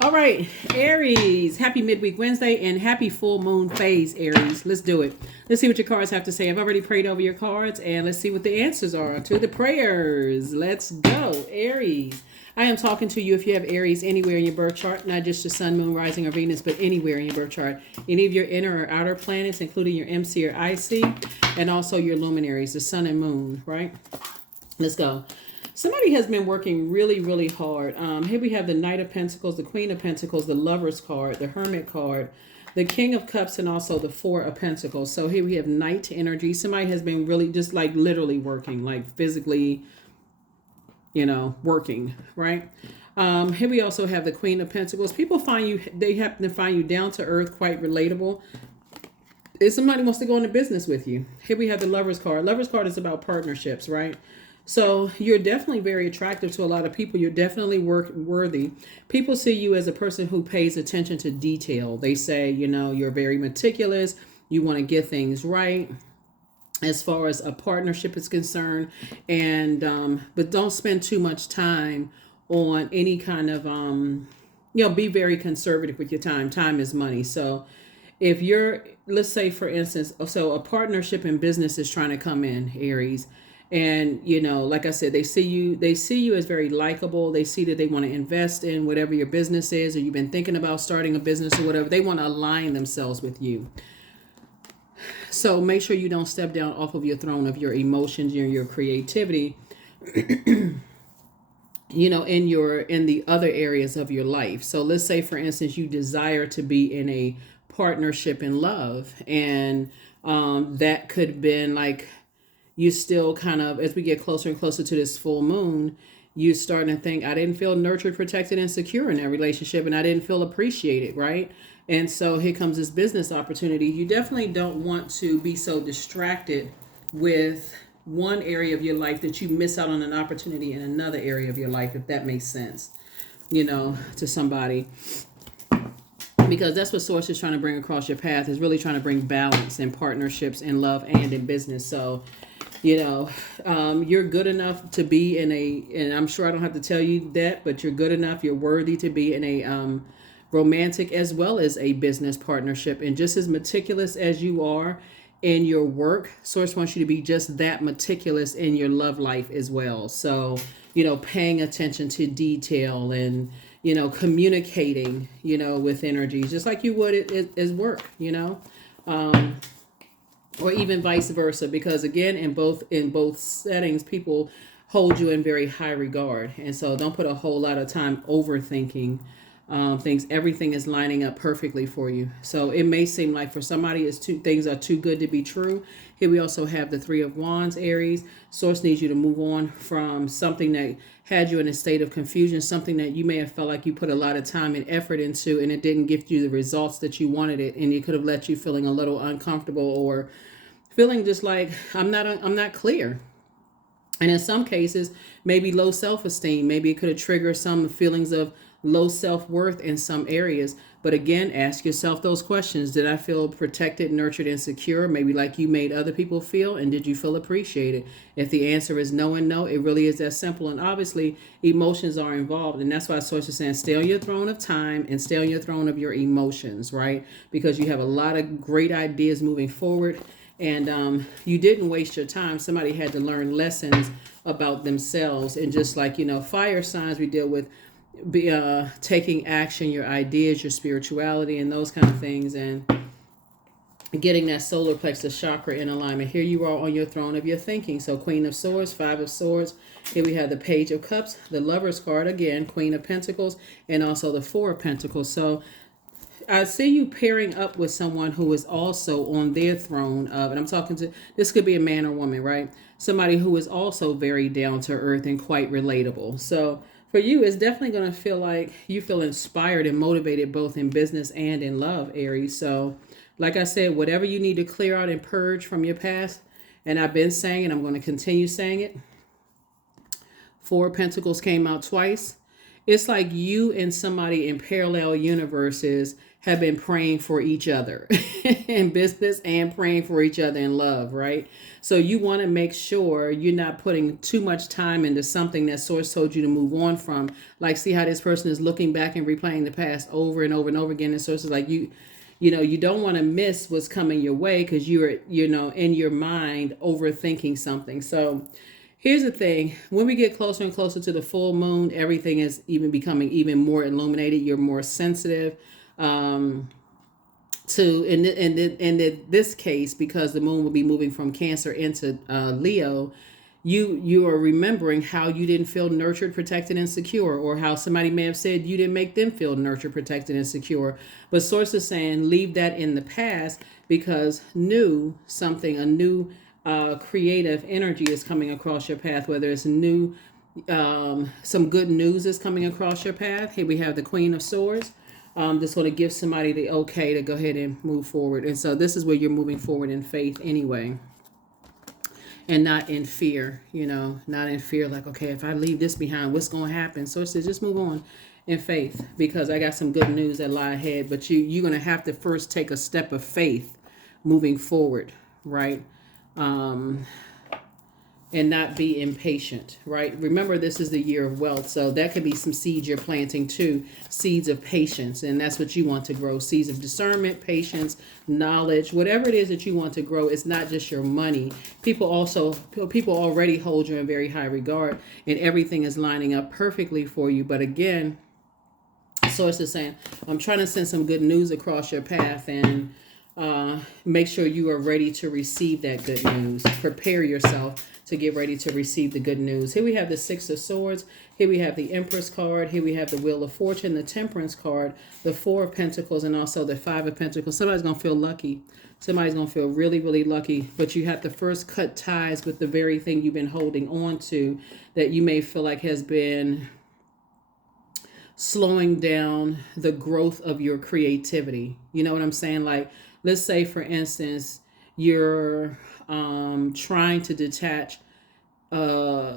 All right, Aries. Happy midweek Wednesday and happy full moon phase, Aries. Let's do it. Let's see what your cards have to say. I've already prayed over your cards and let's see what the answers are to the prayers. Let's go, Aries. I am talking to you if you have Aries anywhere in your birth chart, not just your sun, moon, rising, or Venus, but anywhere in your birth chart. Any of your inner or outer planets, including your MC or IC, and also your luminaries, the sun and moon, right? Let's go. Somebody has been working really, really hard. Here we have the Knight of Pentacles, the Queen of Pentacles, the Lover's card, the Hermit card, the King of Cups, and also the Four of Pentacles. So here we have Knight energy. Somebody has been really just like literally working, like physically, working, right? Here we also have the Queen of Pentacles. People find you, they happen to find you down to earth, quite relatable. If somebody wants to go into business with you. Here we have the Lover's card. Lover's card is about partnerships, right? So you're definitely very attractive to a lot of people. You're definitely worthy. People see you as a person who pays attention to detail. They say, you're very meticulous. You want to get things right as far as a partnership is concerned. And, but don't spend too much time on any kind of, be very conservative with your time. Time is money. So if you're, let's say for instance, so a partnership in business is trying to come in, Aries. And, like I said, they see you as very likable. They see that they want to invest in whatever your business is, or you've been thinking about starting a business or whatever. They want to align themselves with you. So make sure you don't step down off of your throne of your emotions, your creativity, in the other areas of your life. So let's say, for instance, you desire to be in a partnership in love, and that could have been like, you still kind of, as we get closer and closer to this full moon, you starting to think, I didn't feel nurtured, protected, and secure in that relationship, and I didn't feel appreciated, right? And so here comes this business opportunity. You definitely don't want to be so distracted with one area of your life that you miss out on an opportunity in another area of your life, if that makes sense, to somebody. Because that's what Source is trying to bring across your path, is really trying to bring balance in partnerships, in love, and in business. So you're good enough to be in and I'm sure I don't have to tell you that, but you're good enough, you're worthy to be in a romantic as well as a business partnership. And just as meticulous as you are in your work, Source wants you to be just that meticulous in your love life as well. So, paying attention to detail and, communicating, with energies, just like you would as work, or even vice versa, because again, in both settings, people hold you in very high regard. And so don't put a whole lot of time overthinking things. Everything is lining up perfectly for you. So it may seem like for somebody things are too good to be true. Here we also have the Three of Wands, Aries. Source needs you to move on from something that had you in a state of confusion, something that you may have felt like you put a lot of time and effort into, and it didn't give you the results that you wanted it, and it could have left you feeling a little uncomfortable or feeling just like I'm not clear. And in some cases, maybe low self-esteem. Maybe it could have triggered some feelings of low self-worth in some areas. But again, ask yourself those questions. Did I feel protected, nurtured, and secure? Maybe like you made other people feel. And did you feel appreciated? If the answer is no and no, it really is that simple. And obviously, emotions are involved. And that's why Source is saying stay on your throne of time and stay on your throne of your emotions, right? Because you have a lot of great ideas moving forward. And you didn't waste your time. Somebody had to learn lessons about themselves. And just like, fire signs, we deal with taking action, your ideas, your spirituality, and those kind of things, and getting that solar plexus chakra in alignment. Here you are on your throne of your thinking. So Queen of Swords, Five of Swords. Here we have the Page of Cups, the Lover's card again, Queen of Pentacles, and also the Four of Pentacles. So I see you pairing up with someone who is also on their throne of, and I'm talking to, this could be a man or woman, right? Somebody who is also very down to earth and quite relatable. So for you, it's definitely going to feel like you feel inspired and motivated both in business and in love, Aries. So like I said, whatever you need to clear out and purge from your past, and I've been saying, and I'm going to continue saying it, Four of Pentacles came out twice. It's like you and somebody in parallel universes have been praying for each other in business and praying for each other in love, right? So you want to make sure you're not putting too much time into something that source told you to move on from. Like, see how this person is looking back and replaying the past over and over and over again. And source is like, you don't want to miss what's coming your way because you're, in your mind overthinking something. So here's the thing. When we get closer and closer to the full moon, everything is even becoming even more illuminated. You're more sensitive. To in this case, because the moon will be moving from Cancer into Leo, you are remembering how you didn't feel nurtured, protected, and secure, or how somebody may have said you didn't make them feel nurtured, protected, and secure. But source is saying leave that in the past because a new creative energy is coming across your path. Whether it's new, some good news is coming across your path. Here we have the Queen of Swords. This going to give somebody the okay to go ahead and move forward. And so this is where you're moving forward in faith anyway. And not in fear, not in fear like, okay, if I leave this behind, what's going to happen? So it says just move on in faith because I got some good news that lie ahead. But you're going to have to first take a step of faith moving forward, right? And not be impatient, right? Remember, this is the year of wealth. So that could be some seeds you're planting too, seeds of patience. And that's what you want to grow, seeds of discernment, patience, knowledge, whatever it is that you want to grow. It's not just your money. People already hold you in very high regard and everything is lining up perfectly for you. But again, source is saying, I'm trying to send some good news across your path and make sure you are ready to receive that good news. Prepare yourself to get ready to receive the good news. Here we have the Six of Swords. Here we have the Empress card. Here we have the Wheel of Fortune, the Temperance card, the Four of Pentacles, and also the Five of Pentacles. Somebody's going to feel lucky. Somebody's going to feel really, really lucky. But you have to first cut ties with the very thing you've been holding on to that you may feel like has been slowing down the growth of your creativity. You know what I'm saying? Like, let's say, for instance, you're trying to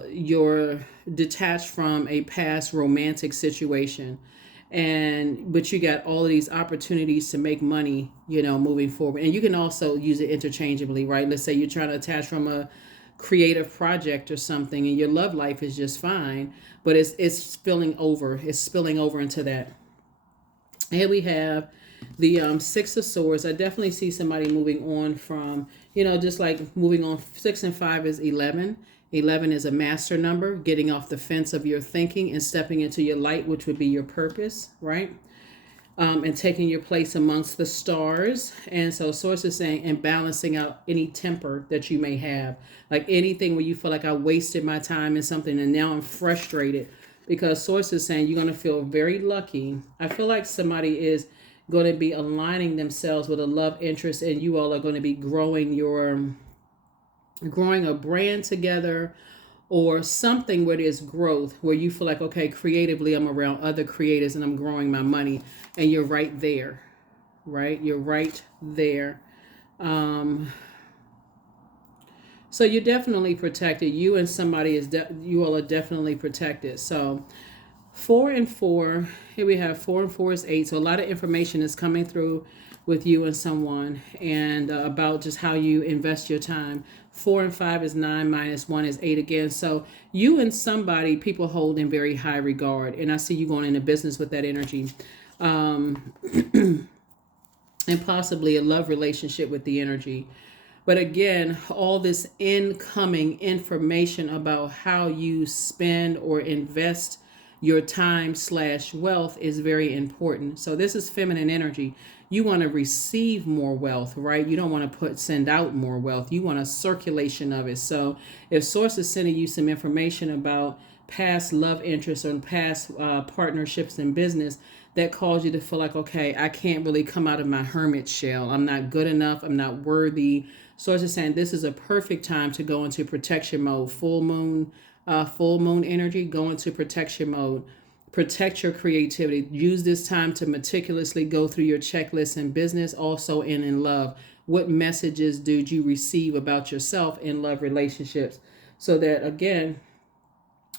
you're detached from a past romantic situation, but you got all of these opportunities to make money, moving forward. And you can also use it interchangeably, right? Let's say you're trying to attach from a creative project or something and your love life is just fine, but it's spilling over. It's spilling over into that. Here we have the Six of Swords. I definitely see somebody moving on from, just like moving on. 6 and 5 is 11. 11 is a master number, getting off the fence of your thinking and stepping into your light, which would be your purpose, right? And taking your place amongst the stars. And so source is saying, and balancing out any temper that you may have, like anything where you feel like I wasted my time in something and now I'm frustrated, because source is saying you're going to feel very lucky. I feel like somebody is going to be aligning themselves with a love interest, and you all are going to be growing a brand together, or something where there's growth, where you feel like, okay, creatively I'm around other creators and I'm growing my money, and you're right there, right? You're right there. So you're definitely protected. You and somebody you all are definitely protected. So 4 and 4, here we have 4 and 4 is 8. So a lot of information is coming through with you and someone, and about just how you invest your time. 4 and 5 is 9 minus 1 is 8 again. So you and somebody people hold in very high regard, and I see you going into business with that energy, and possibly a love relationship with the energy. But again, all this incoming information about how you spend or invest your time / wealth is very important. So this is feminine energy. You want to receive more wealth, right? You don't want to send out more wealth. You want a circulation of it. So if source is sending you some information about past love interests or past partnerships in business that cause you to feel like, okay, I can't really come out of my hermit shell. I'm not good enough. I'm not worthy. Source is saying this is a perfect time to go into protection mode. Full moon energy, go into protection mode. Protect your creativity. Use this time to meticulously go through your checklist in business, also in love. What messages did you receive about yourself in love relationships? So that, again,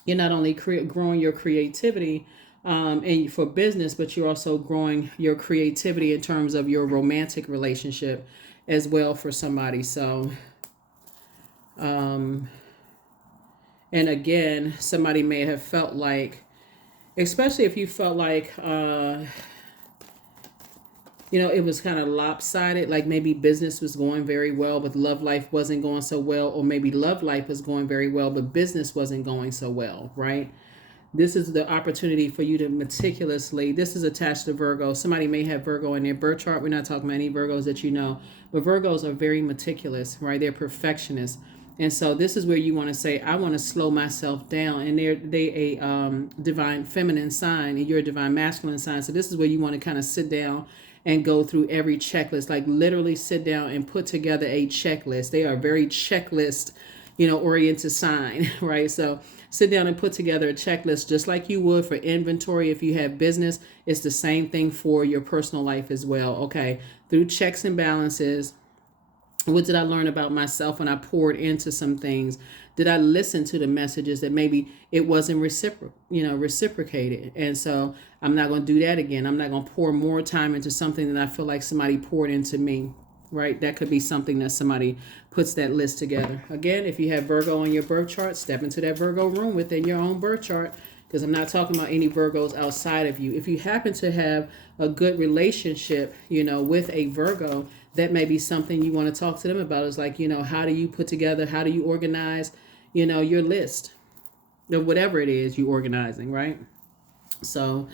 you're not only growing your creativity, and for business, but you're also growing your creativity in terms of your romantic relationship as well for somebody. So, and again, somebody may have felt like, especially if you felt like, it was kind of lopsided, like maybe business was going very well, but love life wasn't going so well, or maybe love life was going very well, but business wasn't going so well, right? This is the opportunity for you to meticulously, this is attached to Virgo. Somebody may have Virgo in their birth chart. We're not talking about any Virgos that you know, but Virgos are very meticulous, right? They're perfectionists. And so this is where you want to say, I want to slow myself down. And they a divine feminine sign, and you're a divine masculine sign. So this is where you want to kind of sit down and go through every checklist, like literally sit down and put together a checklist. They are very checklist, oriented sign, right? So sit down and put together a checklist just like you would for inventory. If you have business, it's the same thing for your personal life as well. Okay, through checks and balances, what did I learn about myself when I poured into some things? Did I listen to the messages that maybe it wasn't reciprocated? And so I'm not going to do that again. I'm not going to pour more time into something that I feel like somebody poured into me, right? That could be something that somebody puts that list together. Again, if you have Virgo on your birth chart, step into that Virgo room within your own birth chart, because I'm not talking about any Virgos outside of you. If you happen to have a good relationship, with a Virgo, that may be something you want to talk to them about. Is like, how do you put together, how do you organize, your list of whatever it is you're organizing, right? So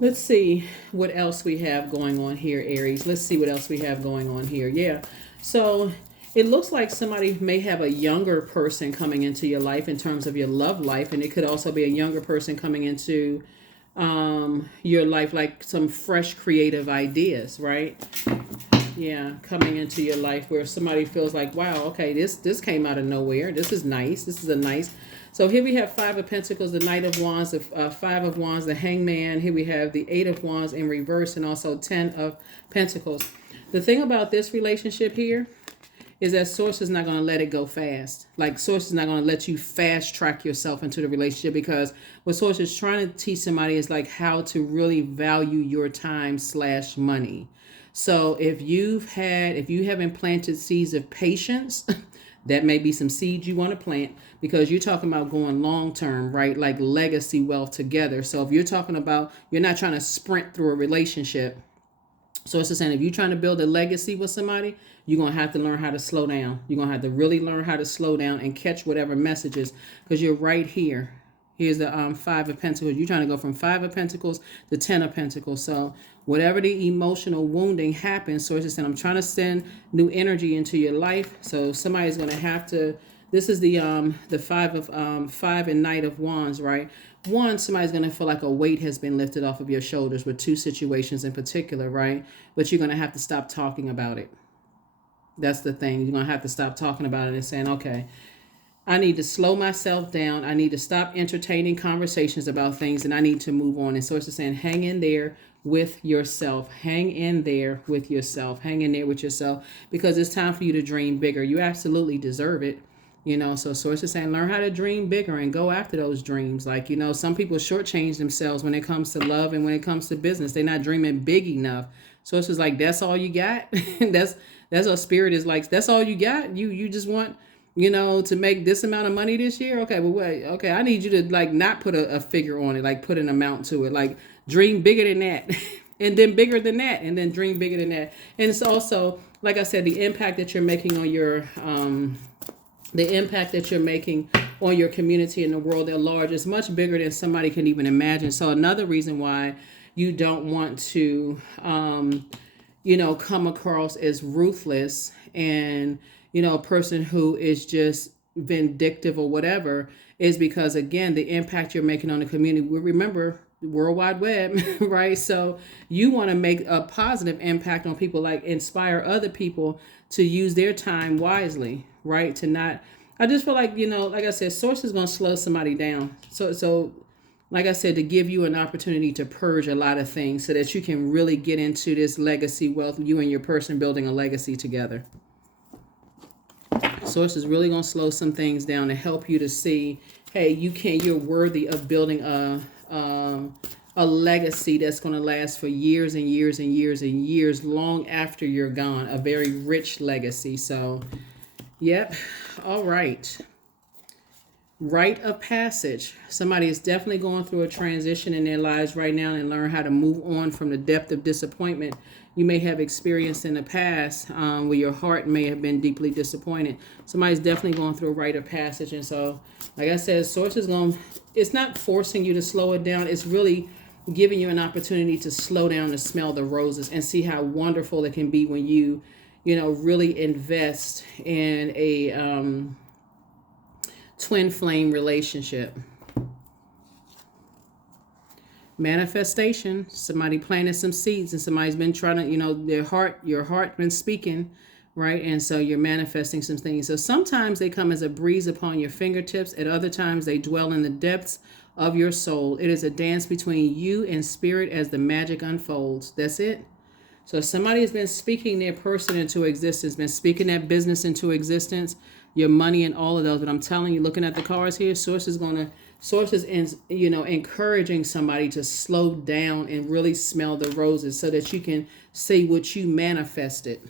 let's see what else we have going on here, Aries. Let's see what else we have going on here. Yeah. So it looks like somebody may have a younger person coming into your life in terms of your love life. And it could also be a younger person coming into your life, like some fresh creative ideas, right? Yeah, coming into your life where somebody feels like, wow, okay, this came out of nowhere. This is nice. This is a nice. So here we have Five of Pentacles, the Knight of Wands, the Five of Wands, the Hangman. Here we have the Eight of Wands in reverse, and also 10 of Pentacles. The thing about this relationship here is that Source is not going to let it go fast. Like Source is not going to let you fast track yourself into the relationship, because what Source is trying to teach somebody is like how to really value your time / money. So if you haven't planted seeds of patience, that may be some seeds you want to plant, because you're talking about going long term, right? Like legacy wealth together. So if you're talking about, you're not trying to sprint through a relationship. So it's just saying, if you're trying to build a legacy with somebody, you're going to have to learn how to slow down. You're going to have to really learn how to slow down and catch whatever messages, because you're right here. Here's the Five of Pentacles. You're trying to go from Five of Pentacles to 10 of Pentacles. So whatever the emotional wounding happens, so it's just saying, I'm trying to send new energy into your life. So somebody's going to have to, this is the Five and Knight of Wands, right? One, somebody's going to feel like a weight has been lifted off of your shoulders with two situations in particular, right? But you're going to have to stop talking about it. That's the thing. You're going to have to stop talking about it and saying, okay, I need to slow myself down. I need to stop entertaining conversations about things, and I need to move on. And so it's just saying, hang in there with yourself. Hang in there with yourself. Hang in there with yourself, because it's time for you to dream bigger. You absolutely deserve it. So Source is saying, learn how to dream bigger and go after those dreams. Like, some people shortchange themselves when it comes to love and when it comes to business. They're not dreaming big enough. Source is like, that's all you got? that's what Spirit is like. That's all you got? You just want, to make this amount of money this year? Okay, but wait, okay, I need you to like not put a figure on it, like put an amount to it, like dream bigger than that, and then bigger than that, and then dream bigger than that. And it's also, like I said, the impact that you're making on your, community and the world at large is much bigger than somebody can even imagine. So another reason why you don't want to, come across as ruthless and, a person who is just vindictive or whatever, is because, again, the impact you're making on the community. We remember World Wide Web, right? So you want to make a positive impact on people, like inspire other people to use their time wisely, right? To not, I just feel like, like I said, Source is going to slow somebody down. So like I said, to give you an opportunity to purge a lot of things so that you can really get into this legacy wealth, you and your person building a legacy together. Source is really going to slow some things down to help you to see, hey, you're worthy of building a legacy that's going to last for years and years and years and years, long after you're gone. A very rich legacy. So, yep. All right. Rite of passage. Somebody is definitely going through a transition in their lives right now and learn how to move on from the depth of disappointment you may have experienced in the past, where your heart may have been deeply disappointed. Somebody's definitely going through a rite of passage. And so, like I said, Source is going, it's not forcing you to slow it down. It's really giving you an opportunity to slow down and smell the roses and see how wonderful it can be when you know, really invest in a twin flame relationship. Manifestation. Somebody planted some seeds and somebody's been trying to, you know, your heart been speaking, right? And so you're manifesting some things. So sometimes they come as a breeze upon your fingertips. At other times they dwell in the depths of your soul. It is a dance between you and spirit as the magic unfolds. That's it. So somebody has been speaking their person into existence, been speaking that business into existence, your money and all of those. But I'm telling you, looking at the cards here, Source is you know, encouraging somebody to slow down and really smell the roses so that you can see what you manifested.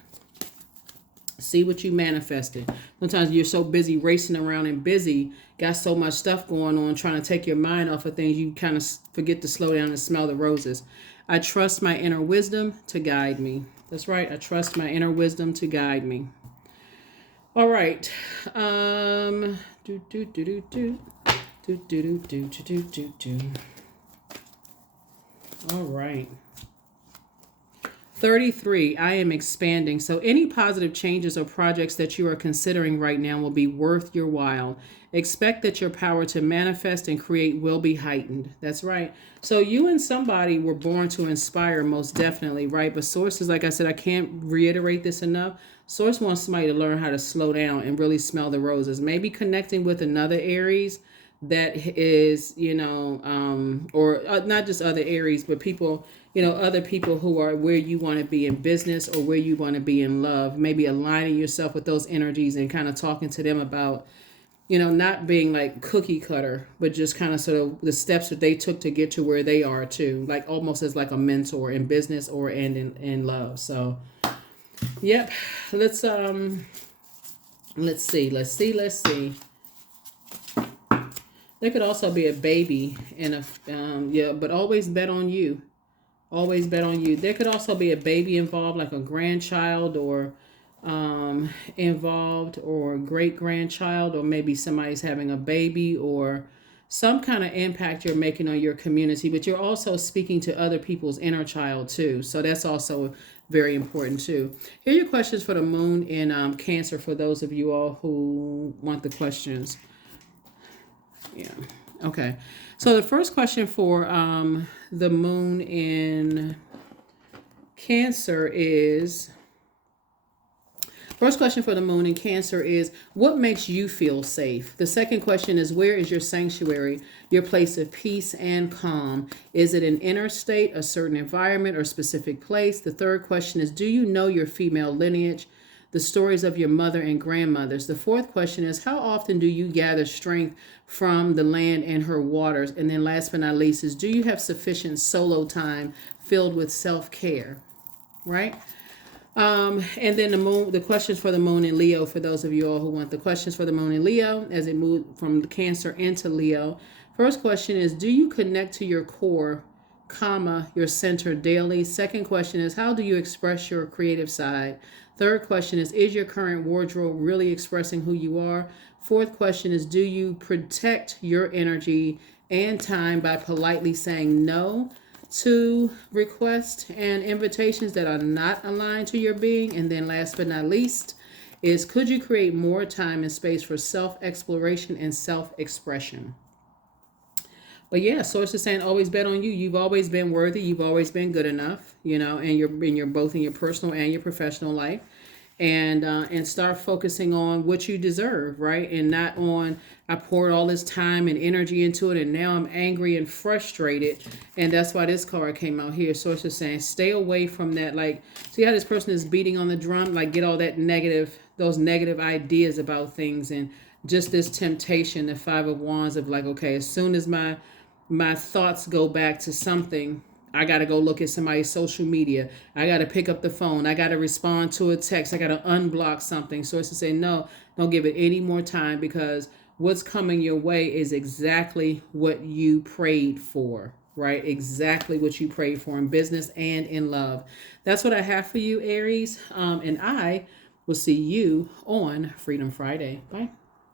See what you manifested. Sometimes you're so busy racing around and busy, got so much stuff going on, trying to take your mind off of things, you kind of forget to slow down and smell the roses. I trust my inner wisdom to guide me. That's right. I trust my inner wisdom to guide me. All right. All right. 33, I am expanding. So any positive changes or projects that you are considering right now will be worth your while. Expect that your power to manifest and create will be heightened. That's right. So you and somebody were born to inspire, most definitely, right? But Source is, like I said, I can't reiterate this enough. Source wants somebody to learn how to slow down and really smell the roses. Maybe connecting with another Aries that is, you know, or not just other Aries, but people, you know, other people who are where you want to be in business or where you want to be in love. Maybe aligning yourself with those energies and kind of talking to them about, you know, not being like cookie cutter, but just kind of sort of the steps that they took to get to where they are too, like almost as like a mentor in business or in love. So, yep. Let's see. There could also be a baby and but always bet on you. Always bet on you. There could also be a baby involved, like a grandchild or involved, or great grandchild, or maybe somebody's having a baby, or some kind of impact you're making on your community. But you're also speaking to other people's inner child too. So that's also very important too. Here are your questions for the moon in Cancer, for those of you all who want the questions. Yeah. Okay. So the first question for the moon in Cancer is, first question for the moon in Cancer is, what makes you feel safe? The second question is, where is your sanctuary, your place of peace and calm? Is it an inner state, a certain environment, or specific place? The third question is, do you know your female lineage, the stories of your mother and grandmothers? The fourth question is, how often do you gather strength from the land and her waters? And then last but not least is, do you have sufficient solo time filled with self-care? Right? And then the questions for the moon in Leo, for those of you all who want the questions for the moon in Leo as it moved from Cancer into Leo. First question is, do you connect to your core, your center daily? Second question is, how do you express your creative side? Third question is your current wardrobe really expressing who you are? Fourth question is, do you protect your energy and time by politely saying no to requests and invitations that are not aligned to your being? And then last but not least is, could you create more time and space for self-exploration and self-expression? But yeah, Source is saying always bet on you. You've always been worthy. You've always been good enough, you know, and you're both in your personal and your professional life. And start focusing on what you deserve, right? And not on, I poured all this time and energy into it and now I'm angry and frustrated. And that's why this card came out here. Source is saying stay away from that. Like, see how this person is beating on the drum, like get all that those negative ideas about things, and just this temptation, the Five of Wands, of like, okay, as soon as my my thoughts go back to something. I got to go look at somebody's social media. I got to pick up the phone. I got to respond to a text. I got to unblock something. So it's to say, no, don't give it any more time, because what's coming your way is exactly what you prayed for, right? Exactly what you prayed for in business and in love. That's what I have for you, Aries. And I will see you on Freedom Friday. Bye.